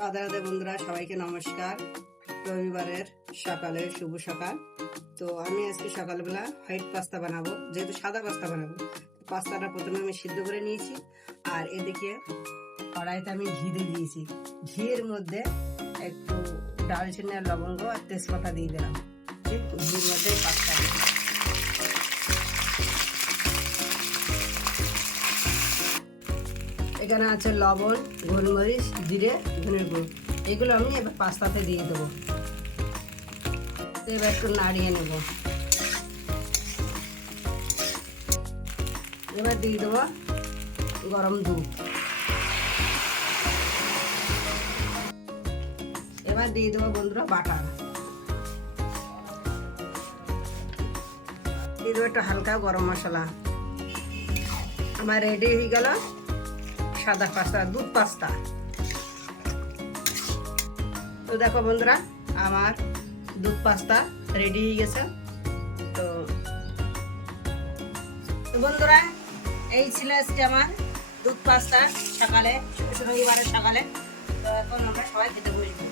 রাধে রাধে বন্ধুরা, সবাইকে নমস্কার। রবিবারের সকালে শুভ সকাল। তো আমি আজকে সকালবেলা হোয়াইট পাস্তা বানাবো, যেহেতু সাদা পাস্তা বানাবো। পাস্তাটা প্রথমে আমি সিদ্ধ করে নিয়েছি, আর এদিকে কড়াইতে আমি ঘি দিয়ে দিয়েছি। ঘিয়ের মধ্যে একটু ডালচিনি আর লবঙ্গ আর তেজপাতা দিয়ে দিলাম। ঘির মধ্যে পাস্তা এখানে আছে লবণ, গোলমরিচ, জিরে, ধনের গুঁড়ো। এগুলো আমি এবার পাস্তাতে দিয়ে দেবো। এবার একটু নাড়িয়ে নেব। এবার দিয়ে দেবো গরম দুধ। এবার দিয়ে দেবো বন্ধুরা বাটার। দিয়ে দেবো একটু হালকা গরম মশলা। আমার রেডি হয়ে গেল সাদা পাস্তা, দুধ পাস্তা। তো দেখো বন্ধুরা, আমার দুধ পাস্তা রেডি হয়ে গেছে। তো বন্ধুরা, এই ছিল আজকে আমার দুধ পাস্তা সকালে, রবিবারের সকালে। তো এখন আমরা সবাই খেতে বসবো।